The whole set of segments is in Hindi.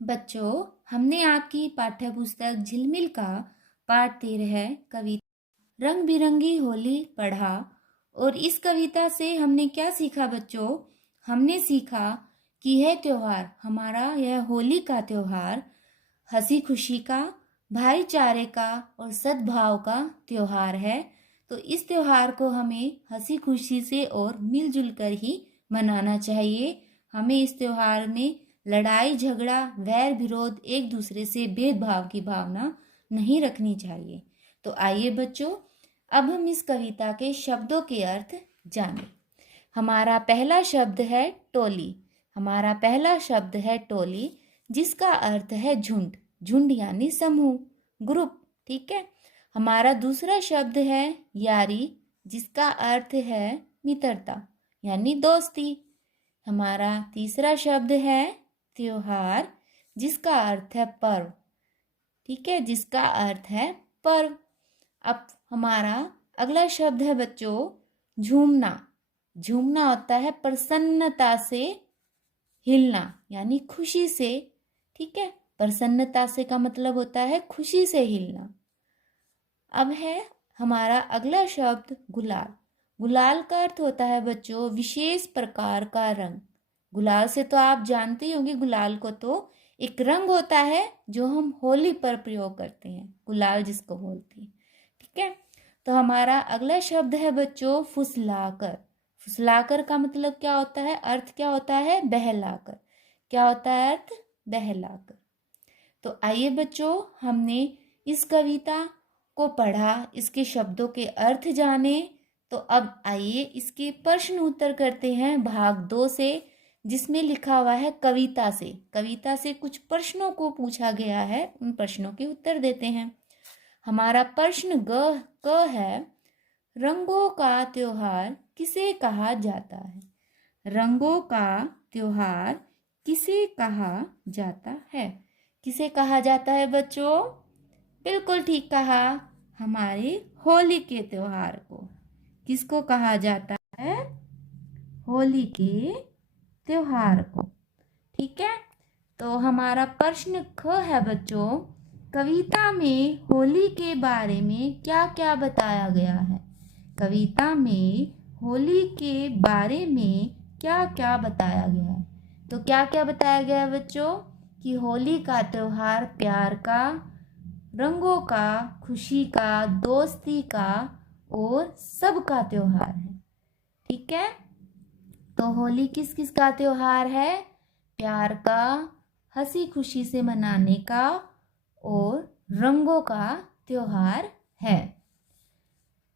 बच्चों, हमने आपकी पाठ्य पुस्तक झिलमिल का पाठ 13 कविता रंग बिरंगी होली पढ़ा। और इस कविता से हमने क्या सीखा बच्चों? हमने सीखा कि यह त्योहार हमारा, यह होली का त्योहार हंसी खुशी का, भाईचारे का और सद्भाव का त्योहार है। तो इस त्योहार को हमें हंसी खुशी से और मिलजुल कर ही मनाना चाहिए। हमें इस त्योहार में लड़ाई झगड़ा, वैर विरोध, एक दूसरे से भेदभाव की भावना नहीं रखनी चाहिए। तो आइए बच्चों, अब हम इस कविता के शब्दों के अर्थ जानें। हमारा पहला शब्द है टोली। हमारा पहला शब्द है टोली, जिसका अर्थ है झुंड। झुंड यानी समूह, ग्रुप। ठीक है। हमारा दूसरा शब्द है यारी, जिसका अर्थ है मित्रता यानी दोस्ती। हमारा तीसरा शब्द है त्योहार, जिसका अर्थ है पर्व। ठीक है, जिसका अर्थ है पर्व। अब हमारा अगला शब्द है बच्चों झूमना। झूमना होता है प्रसन्नता से हिलना यानी खुशी से। ठीक है, प्रसन्नता से का मतलब होता है खुशी से हिलना। अब है हमारा अगला शब्द गुलाल। गुलाल का अर्थ होता है बच्चों विशेष प्रकार का रंग। गुलाल से तो आप जानते ही होंगे, गुलाल को तो एक रंग होता है जो हम होली पर प्रयोग करते हैं, गुलाल जिसको बोलते हैं। ठीक है। तो हमारा अगला शब्द है बच्चों फुसलाकर। फुसलाकर का मतलब क्या होता है, अर्थ क्या होता है? बहलाकर। क्या होता है अर्थ? बहलाकर। तो आइए बच्चों, हमने इस कविता को पढ़ा, इसके शब्दों के अर्थ जाने। तो अब आइए इसके प्रश्न उत्तर करते हैं भाग 2 से, जिसमें लिखा हुआ है कविता से। कविता से कुछ प्रश्नों को पूछा गया है, उन प्रश्नों के उत्तर देते हैं। हमारा प्रश्न क है, रंगों का त्योहार किसे कहा जाता है? रंगों का त्योहार किसे कहा जाता है? किसे कहा जाता है बच्चों? बिल्कुल ठीक कहा, हमारे होली के त्योहार को। किसको कहा जाता है? होली के त्योहार को। ठीक है। तो हमारा प्रश्न ख है बच्चों, कविता में होली के बारे में क्या क्या बताया गया है? कविता में होली के बारे में क्या क्या बताया गया है? तो क्या क्या बताया गया है बच्चों? कि होली का त्योहार प्यार का, रंगों का, खुशी का, दोस्ती का और सबका त्योहार है। ठीक है। तो होली किस किस का त्योहार है? प्यार का, हंसी खुशी से मनाने का और रंगों का त्योहार है।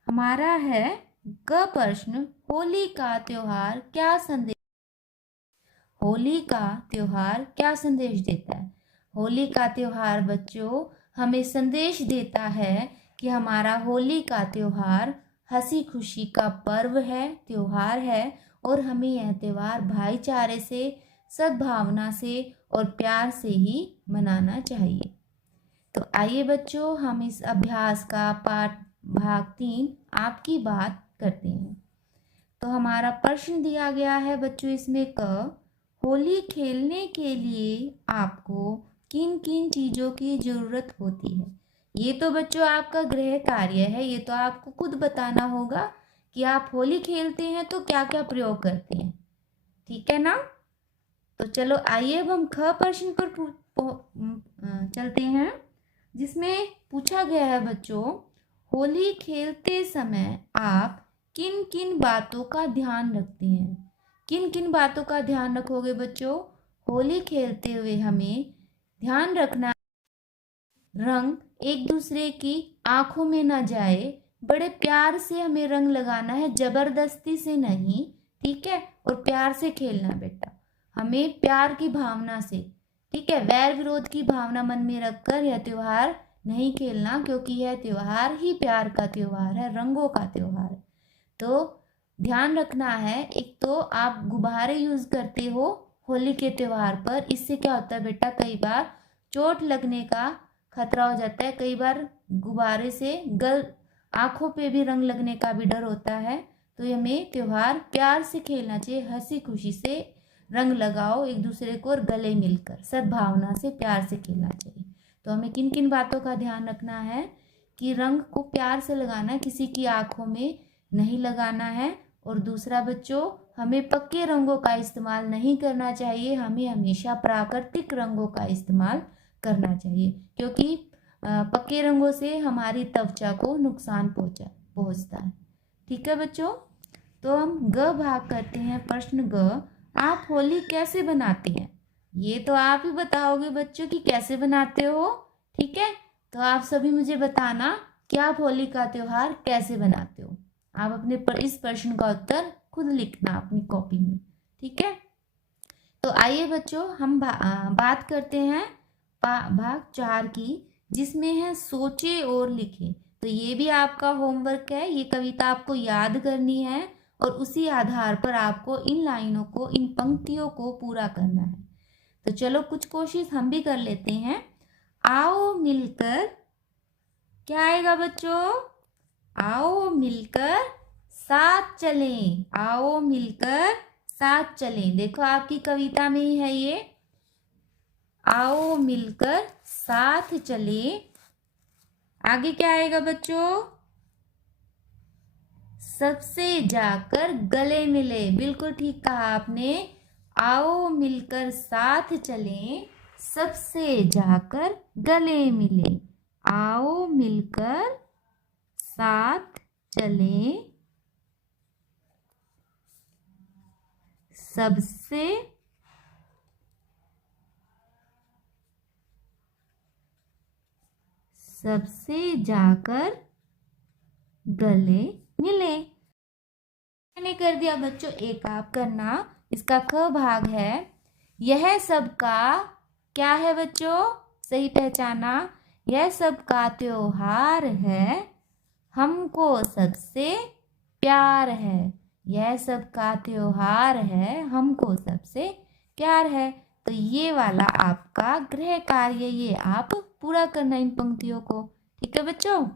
हमारा है ग प्रश्न, होली का त्योहार क्या संदेश, होली का त्योहार क्या संदेश देता है? होली का त्योहार बच्चों हमें संदेश देता है कि हमारा होली का त्योहार हंसी खुशी का पर्व है, त्योहार है। और हमें यह त्योहार भाईचारे से, सद्भावना से और प्यार से ही मनाना चाहिए। तो आइए बच्चों, हम इस अभ्यास का पाठ भाग 3 आपकी बात करते हैं। तो हमारा प्रश्न दिया गया है बच्चों इसमें क, होली खेलने के लिए आपको किन किन चीज़ों की ज़रूरत होती है? ये तो बच्चों आपका गृह कार्य है, ये तो आपको खुद बताना होगा कि आप होली खेलते हैं तो क्या क्या प्रयोग करते हैं। ठीक है ना? तो चलो आइए अब हम ख प्रश्न पर चलते हैं, जिसमें पूछा गया है बच्चों, होली खेलते समय आप किन किन बातों का ध्यान रखते हैं? किन किन बातों का ध्यान रखोगे बच्चों? होली खेलते हुए हमें ध्यान रखना, रंग एक दूसरे की आंखों में ना जाए, बड़े प्यार से हमें रंग लगाना है, जबरदस्ती से नहीं। ठीक है। और प्यार से खेलना बेटा, हमें प्यार की भावना से। ठीक है, वैर विरोध की भावना मन में रखकर यह त्योहार नहीं खेलना, क्योंकि यह त्योहार ही प्यार का त्योहार है, रंगों का त्योहार है। तो ध्यान रखना है, एक तो आप गुब्बारे यूज करते हो होली के त्योहार पर, इससे क्या होता है बेटा, कई बार चोट लगने का खतरा हो जाता है। कई बार गुब्बारे से आंखों पे भी रंग लगने का भी डर होता है। तो हमें त्योहार प्यार से खेलना चाहिए, हंसी खुशी से, रंग लगाओ एक दूसरे को और गले मिलकर सद्भावना से प्यार से खेलना चाहिए। तो हमें किन किन बातों का ध्यान रखना है कि रंग को प्यार से लगाना है, किसी की आंखों में नहीं लगाना है। और दूसरा बच्चों, हमें पक्के रंगों का इस्तेमाल नहीं करना चाहिए, हमें हमेशा प्राकृतिक रंगों का इस्तेमाल करना चाहिए, क्योंकि पक्के रंगों से हमारी त्वचा को नुकसान पहुंचता है। ठीक है बच्चों, तो हम ग भाग करते हैं। प्रश्न ग, आप होली कैसे बनाते हैं? ये तो आप ही बताओगे बच्चों कि कैसे बनाते हो। ठीक है, तो आप सभी मुझे बताना कि आप होली का त्योहार कैसे बनाते हो। आप अपने इस प्रश्न का उत्तर खुद लिखना अपनी कॉपी में। ठीक है, तो आइए बच्चों हम बात करते हैं भाग 4 की, जिसमें है सोचे और लिखे। तो ये भी आपका होमवर्क है, ये कविता आपको याद करनी है और उसी आधार पर आपको इन लाइनों को, इन पंक्तियों को पूरा करना है। तो चलो कुछ कोशिश हम भी कर लेते हैं। आओ मिलकर, क्या आएगा बच्चों? आओ मिलकर साथ चलें, आओ मिलकर साथ चलें। देखो आपकी कविता में ही है ये, आओ मिलकर साथ चलें। आगे क्या आएगा बच्चों? सबसे जाकर गले मिले। बिल्कुल ठीक कहा आपने, आओ मिलकर साथ चलें, सबसे जाकर गले मिले। आओ मिलकर साथ चलें, सबसे जाकर गले मिले। मैंने कर दिया बच्चों, एक आप करना। इसका ख भाग है, यह सबका क्या है बच्चों? सही पहचाना, यह सबका त्योहार है, हमको सबसे प्यार है। यह सबका त्योहार है, हमको सबसे प्यार है। तो ये वाला आपका गृह कार्य, ये आप पूरा करना इन पंक्तियों को। ठीक है बच्चों।